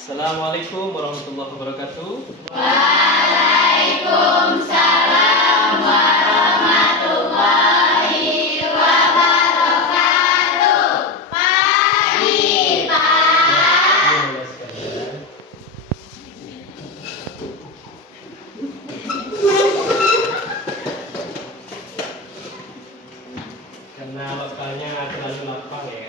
Assalamualaikum warahmatullahi wabarakatuh. Waalaikumsalam warahmatullahi wabarakatuh. Pagi, Pak. Karena lokalnya terlalu lapang ya.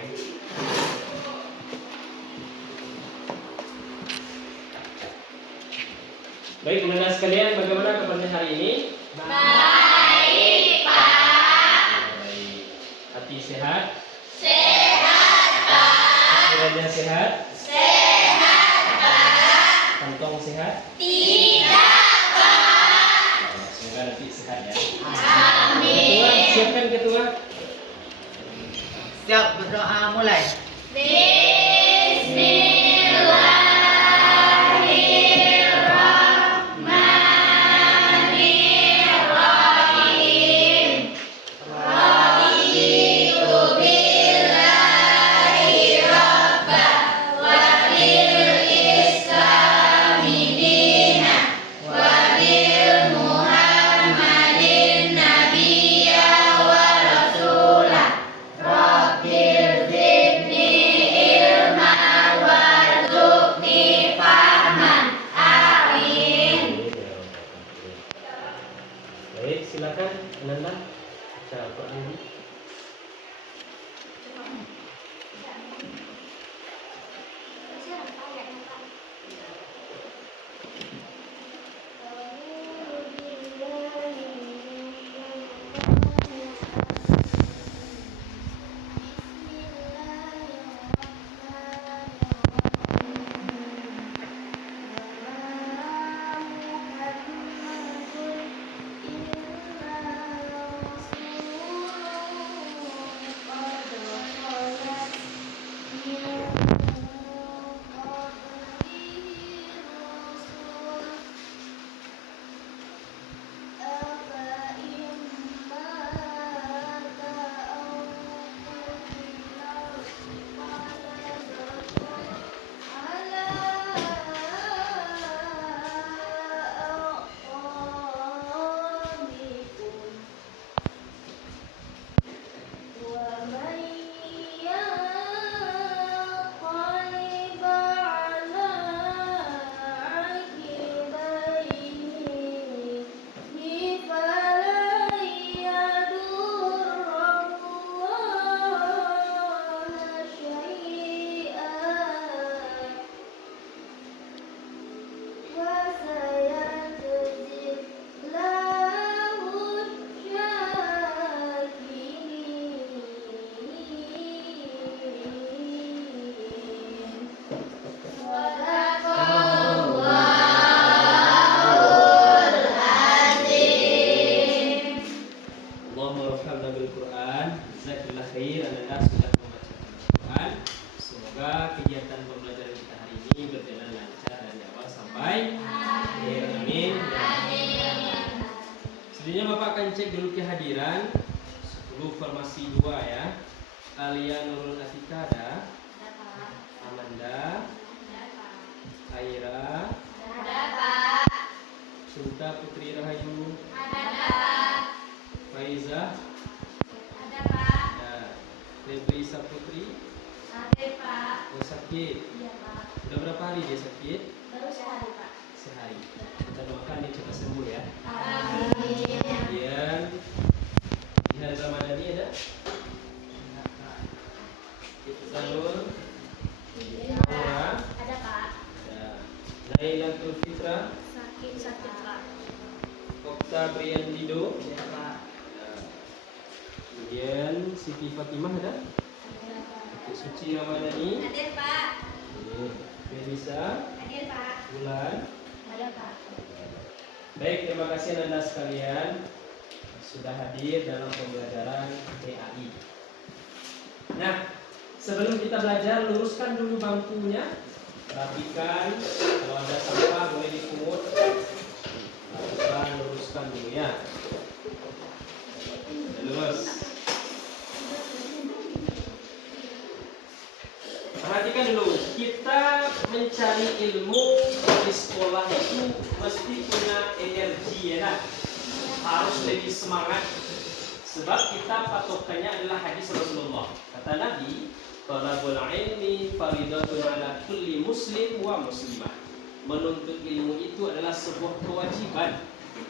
Baik, bunda sekalian, bagaimana kabarnya hari ini? Baik, Pak. Baik. Hati sehat? Sehat, Pak. Pikirannya sehat? Sehat, Pak. Kantong sehat? Tidak, Pak. Semoga nanti sehat ya. Amin. Ketua, siapkan ketua. Siap, berdoa mulai. Bismillahirrahmanirrahim. Raditu billahi rabba wa bil islami dina wa bil muhammadin nabiyya wa rasulah. Rabbil zidni ilman warzuqni fahman. Amin. Baik, silakan Ananda. Baca Al-Quran ini. Allahumma warhamna bil Quran. Jazakallah khair, Anda sudah membaca Al-Quran. Semoga kegiatan pembelajaran kita hari ini berjalan lancar dari awal sampai akhir. Amin. Selanjutnya Bapak akan cek dulu kehadiran 10 formasi 2 ya. Alia Nurul Atika ada, Amanda, Aira, Ada, Pak. Cinta Putri Rahayu, Ada, Pak. Faiza, Ada, Pak. ada Febri Saputri. Ada, Pak. Oh, sakit. Iya, Pak. Udah berapa hari dia sakit? Baru sehari, Pak. Sehari. Kita doakan dia cepat sembuh ya. Amin. Kemudian di hari Ramadan ini ada Iqbalul, Aura, Ada, Pak. ada Lailatul Fitra, Sakit, Pak. Okta Brian Dido, Ya, Pak. kemudian Siti Fatimah ada, Ada, Pak. Suci Ramadhani, Ada, Pak. Melisa, Ada, Pak. Bulan. Ada, Pak. Baik, terima kasih Anda sekalian sudah hadir dalam pembelajaran PAI. Nah, sebelum kita belajar, luruskan dulu bangkunya, rapikan. Kalau ada sampah boleh dipungut. Rapikan, luruskan dulu ya. Lurus. Perhatikan dulu, kita mencari ilmu di sekolah itu mesti punya energi ya, harus lebih semangat. Sebab kita patokannya adalah hadis Rasulullah. Kata Nabi, talabul ilmi faridatun ala kulli muslim wa muslimah. Menuntut ilmu itu adalah sebuah kewajiban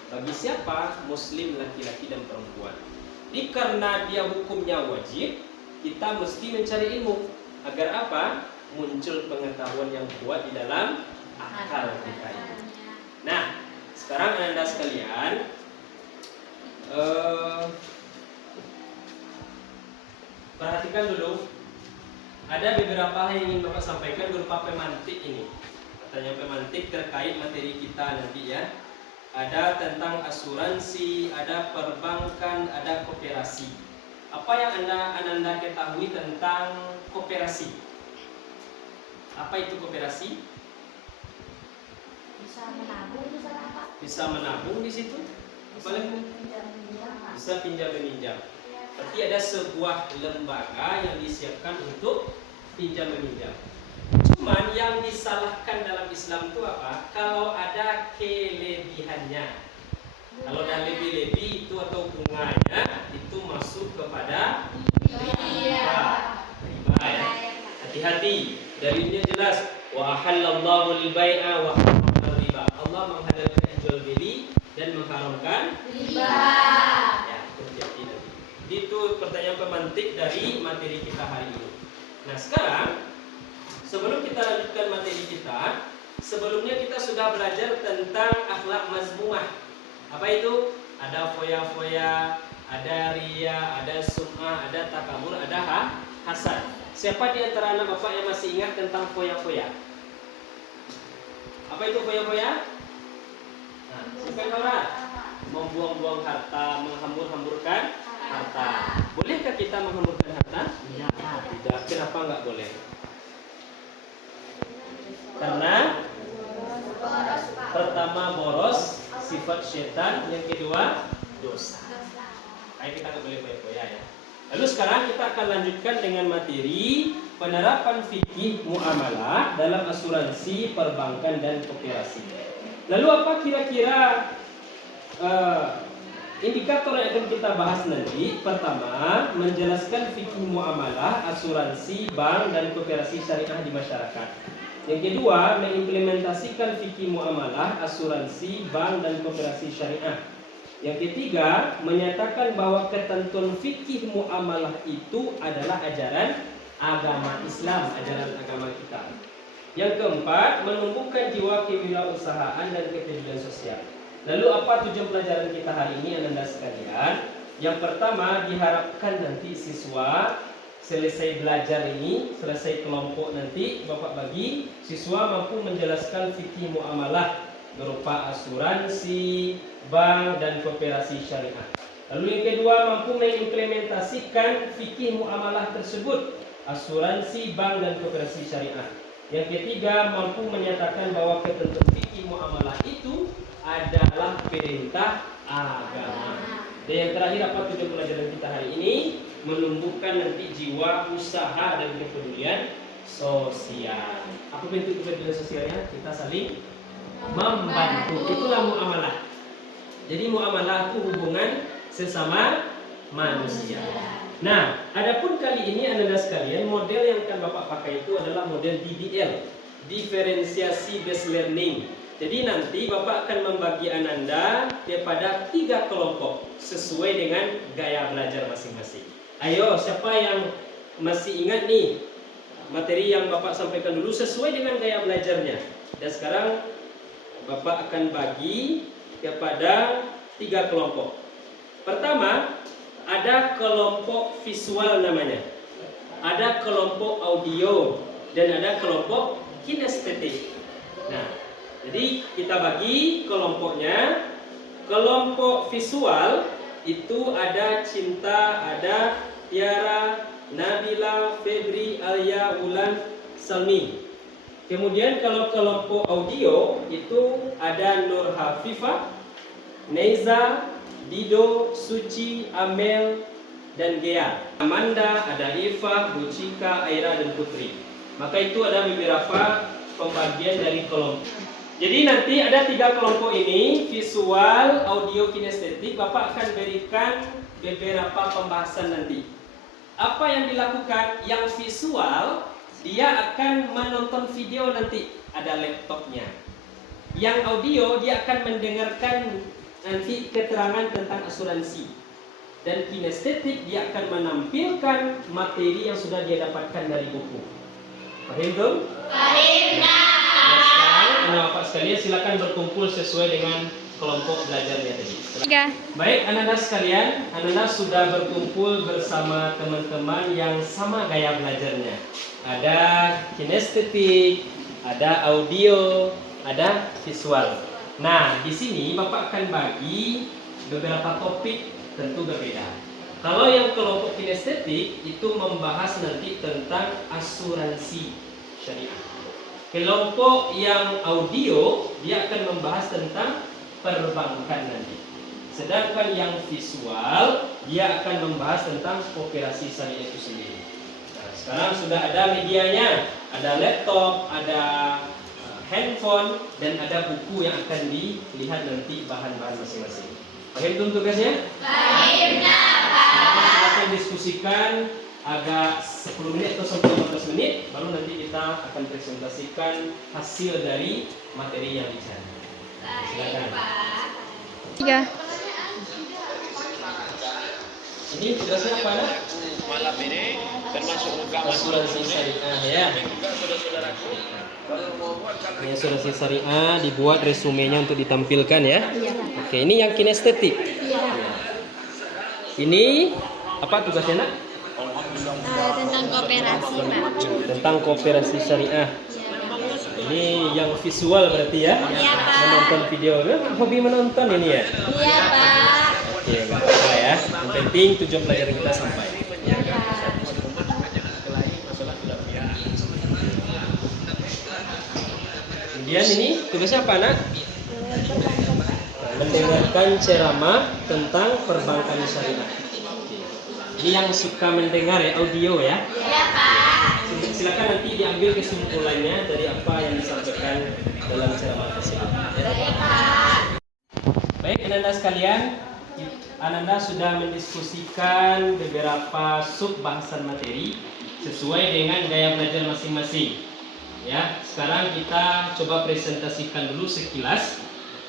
bagi siapa? Muslim laki-laki dan perempuan. Jadi karena dia hukumnya wajib, kita mesti mencari ilmu. Agar apa? Muncul pengetahuan yang kuat di dalam akal kita ini. Nah, sekarang Anda sekalian, perhatikan dulu. Ada beberapa hal yang ingin Bapak sampaikan berupa pemantik ini. Katanya pemantik terkait materi kita nanti ya. Ada tentang asuransi, ada perbankan, ada koperasi. Apa yang Anda ketahui tentang koperasi? Apa itu koperasi? Bisa menabung di sana, Pak. Bisa menabung di situ? Apalagi? Bisa pinjam meminjam. Berarti ada sebuah lembaga yang disiapkan untuk pinjam meminjam. Cuman yang disalahkan dalam Islam itu apa? Kalau ada kelebihannya. Kalau ada lebih-lebih itu atau bunganya itu masuk kepada riba. Riba ya. Hati-hati. Dalilnya jelas. Wa ahallallahu al-bai'a wa harrama riba. Allah menghalalkan jual beli dan mengharamkan riba. Ya, terjadi nanti. Itu pertanyaan pemantik dari materi kita hari ini. Nah, sekarang sebelum kita lanjutkan materi kita, sebelumnya kita sudah belajar tentang akhlak mazmumah. Apa itu? Ada foya-foya, ada riya, ada sum'ah, ada takabur, ada hasad. Siapa di antara anak bapak yang masih ingat tentang foya-foya? Apa itu foya-foya? Nah, siapa yang tahu? Membuang-buang harta, menghambur-hamburkan harta. Bolehkah kita menghamburkan harta? Tidak. Kenapa nggak boleh? Karena pertama boros, sifat setan, yang kedua dosa. Ayo kita nggak boleh foya-foya ya. Lalu sekarang kita akan lanjutkan dengan materi penerapan fikih muamalah dalam asuransi, perbankan dan koperasi. Lalu apa kira-kira indikator yang akan kita bahas nanti? Pertama, menjelaskan fikih muamalah, asuransi, bank dan koperasi syariah di masyarakat. Yang kedua, mengimplementasikan fikih muamalah, asuransi, bank dan koperasi syariah. Yang ketiga, menyatakan bahwa ketentuan fikih muamalah itu adalah ajaran agama Islam, ajaran agama kita. Yang keempat, menumbuhkan jiwa kewirausahaan dan kepedulian sosial. Lalu apa tujuan pelajaran kita hari ini Anda sekalian? Yang pertama, diharapkan nanti siswa selesai belajar ini, selesai kelompok nanti, Bapak bagi siswa mampu menjelaskan fikih muamalah berupa asuransi, bank dan koperasi syariah. Lalu yang kedua, mampu mengimplementasikan fikih muamalah tersebut, asuransi, bank dan koperasi syariah. Yang ketiga, mampu menyatakan bahwa ketentuan fikih muamalah itu adalah perintah agama. Dan yang terakhir, apa tujuan pelajaran kita hari ini? Menumbuhkan nanti jiwa usaha dan kepedulian sosial. Apa bentuk kepedulian sosialnya? Kita saling membantu. Itulah muamalah. Jadi muamalah itu hubungan sesama manusia. Nah, adapun kali ini Anda sekalian, model yang akan Bapak pakai itu adalah model DBL, diferensiasi based learning. Jadi nanti Bapak akan membagi Anda kepada 3 kelompok sesuai dengan gaya belajar masing-masing. Ayo, siapa yang masih ingat nih materi yang Bapak sampaikan dulu sesuai dengan gaya belajarnya. Dan sekarang Bapak akan bagi kepada 3 kelompok. Pertama, ada kelompok visual namanya, ada kelompok audio, dan ada kelompok kinestetik. Nah, jadi kita bagi kelompoknya. Kelompok visual itu ada Cinta, ada Tiara, Nabila, Febri, Alia, Wulan, Salmi. Kemudian kalau kelompok audio itu ada Nur Hafifah, Neiza, Dido, Suci, Amel, dan Gea. Amanda, ada Eva, Bucika, Aira, dan Putri. Maka itu ada beberapa pembagian dari kelompok. Jadi nanti ada 3 kelompok ini, visual, audio, kinestetik. Bapak akan berikan beberapa pembahasan nanti. Apa yang dilakukan? Yang visual, dia akan menonton video nanti, ada laptopnya. Yang audio, dia akan mendengarkan nanti keterangan tentang asuransi. Dan kinestetik, dia akan menampilkan materi yang sudah dia dapatkan dari buku. Paham tuh? Paham. Bapak sekalian silakan berkumpul sesuai dengan kelompok belajarnya tadi. Baik, anak-anak sekalian, anak-anak sudah berkumpul bersama teman-teman yang sama gaya belajarnya. Ada kinestetik, ada audio, ada visual. Nah, di sini Bapak akan bagi beberapa topik tentu berbeda. Kalau yang kelompok kinestetik itu membahas nanti tentang asuransi syariah. Kelompok yang audio dia akan membahas tentang perbankan nanti. Sedangkan yang visual dia akan membahas tentang koperasi syariah itu sendiri. Nah, sekarang sudah ada medianya, ada laptop, ada handphone, dan ada buku yang akan dilihat nanti bahan-bahan masing-masing. Paham tuh tugasnya? Paham, Pak. Silakan diskusikan agak 10 menit atau sampai 15 menit, baru nanti kita akan presentasikan hasil dari materi yang dicari. Silakan. Tiga. Ini tugasnya apa, Nak? Malam ini termasuk Asuransi syariah ya. Ini asuransi syariah, dibuat resumenya untuk ditampilkan ya. Oke, ini yang kinestetik. Ini apa tugasnya, Nak? Tentang koperasi, Pak. Tentang koperasi syariah. Ini yang visual berarti ya? Iya, Pak. Menonton video, hobi menonton ini ya? Iya, Pak. Oke, nggak apa-apa ya. Yang penting tujuan pelajaran kita sampai. Iya, Pak. Kemudian ini tugasnya apa, Nak? Mendengarkan ceramah tentang perbankan syariah. Ini yang suka mendengar ya, audio ya. Iya, Pak. Silakan nanti diambil kesimpulannya dari apa yang disampaikan dalam ceramah tersebut. Iya, Pak. Baik, anak-anak sekalian, anak-anak sudah mendiskusikan beberapa sub bahasan materi sesuai dengan gaya belajar masing-masing. Ya, sekarang kita coba presentasikan dulu sekilas.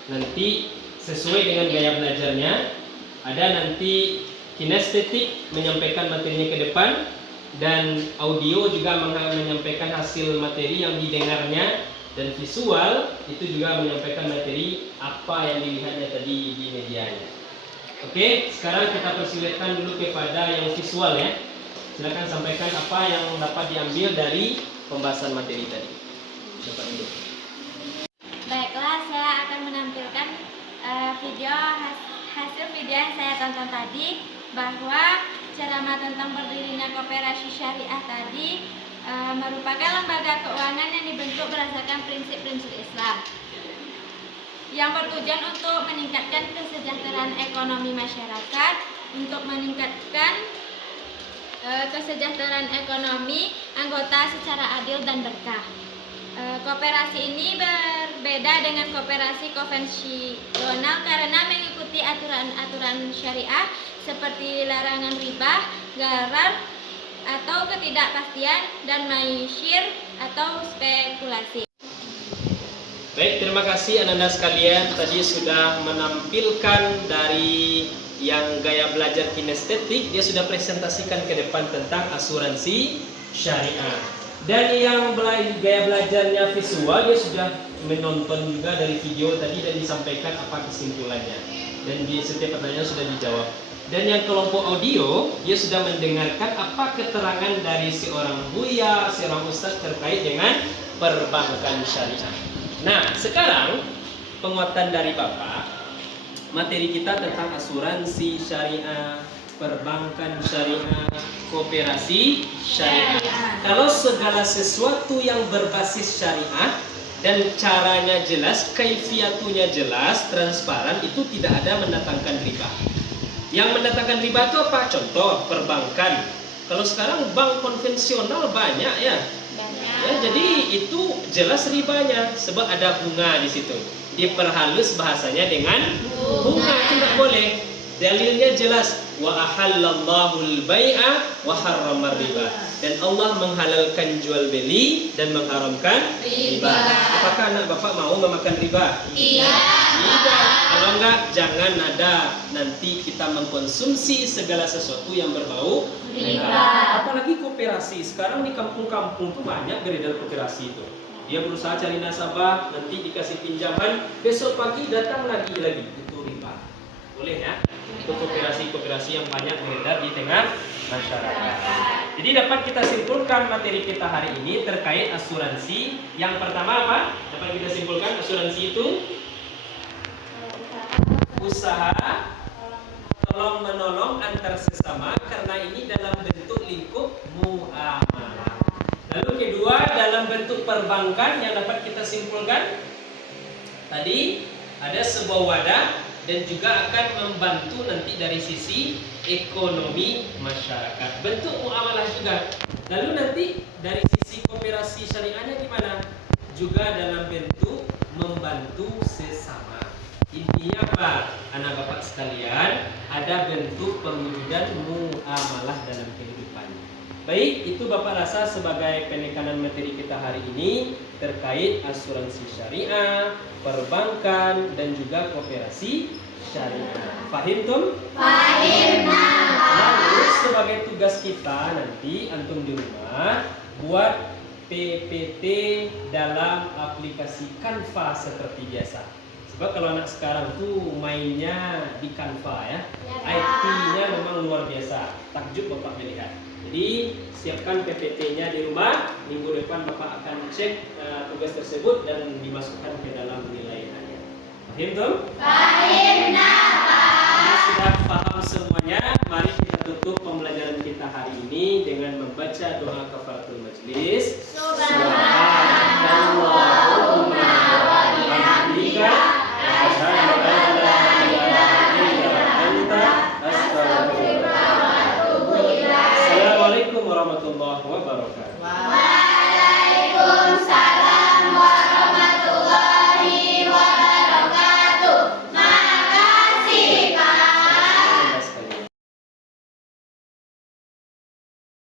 Nanti sesuai dengan gaya belajarnya, ada nanti kinestetik menyampaikan materinya ke depan, dan audio juga menyampaikan hasil materi yang didengarnya, dan visual itu juga menyampaikan materi apa yang dilihatnya tadi di medianya. Oke, sekarang kita persilakan dulu kepada yang visual ya. Silakan sampaikan apa yang dapat diambil dari pembahasan materi tadi. Dapat dulu. Baiklah, saya akan menampilkan hasil video yang saya tonton tadi, bahwa ceramah tentang berdirinya koperasi syariah tadi merupakan lembaga keuangan yang dibentuk berdasarkan prinsip-prinsip Islam yang bertujuan untuk meningkatkan kesejahteraan ekonomi masyarakat, untuk meningkatkan kesejahteraan ekonomi anggota secara adil dan berkah. Koperasi ini berbeda dengan koperasi konvensional karena mengikuti aturan-aturan syariah seperti larangan riba, gharar atau ketidakpastian, dan maisir atau spekulasi. Baik, terima kasih anak-anak sekalian. Tadi sudah menampilkan dari yang gaya belajar kinestetik, dia sudah presentasikan ke depan tentang asuransi syariah. Dan yang gaya belajarnya visual, dia sudah menonton juga dari video tadi dan disampaikan apa kesimpulannya. Dan di setiap pertanyaan sudah dijawab. Dan yang kelompok audio, dia sudah mendengarkan apa keterangan dari seorang buya, seorang ustaz terkait dengan perbankan syariah. Nah, sekarang penguatan dari Bapak, materi kita tentang asuransi syariah, perbankan syariah, koperasi syariah. Kalau segala sesuatu yang berbasis syariah dan caranya jelas, kaifiyatunya jelas, transparan, itu tidak ada mendatangkan riba. Yang mendatangkan riba itu apa? Contoh perbankan. Kalau sekarang bank konvensional banyak ya. Banyak. Ya, jadi itu jelas ribanya sebab ada bunga di situ. Diperhalus bahasanya dengan bunga, itu nggak boleh. Dalilnya jelas, wa ahallallahu al-bai'a wa harrama riba. Dan Allah menghalalkan jual beli dan mengharamkan riba. Apakah anak bapak mau memakan riba? Tidak. Kalau enggak, jangan ada nanti kita mengkonsumsi segala sesuatu yang berbau riba. Apalagi koperasi. Sekarang di kampung-kampung tuh banyak beredar koperasi itu. Dia berusaha cari nasabah, nanti dikasih pinjaman, besok pagi datang lagi. Itu riba. Boleh ya? Itu koperasi-koperasi yang banyak beredar di tengah masyarakat. Jadi dapat kita simpulkan materi kita hari ini terkait asuransi. Yang pertama apa? Dapat kita simpulkan asuransi itu usaha tolong menolong antar sesama, karena ini dalam bentuk lingkup muamalah. Lalu kedua, dalam bentuk perbankan yang dapat kita simpulkan tadi ada sebuah wadah dan juga akan membantu nanti dari sisi ekonomi masyarakat. Bentuk muamalah juga. Lalu nanti dari sisi koperasi syariahnya gimana? Juga dalam bentuk membantu sesama. Intinya apa? Anak bapak sekalian, ada bentuk perwujudan muamalah dalam kehidupan. Baik, itu bapak rasa sebagai penekanan materi kita hari ini terkait asuransi syariah, perbankan, dan juga koperasi syariah. Fahim tum? Fahim. Lalu sebagai tugas kita nanti antum di rumah buat PPT dalam aplikasi Canva seperti biasa. Sebab kalau anak sekarang tuh mainnya di Canva ya, IT-nya memang luar biasa. Takjub bapak melihat. Jadi siapkan PPT-nya di rumah. Minggu depan bapak akan cek tugas tersebut dan dimasukkan ke dalam penilaiannya. Paham tuh? Fahim. Sudah paham semuanya. Mari kita tutup pembelajaran kita hari ini dengan membaca doa kafaratul majlis.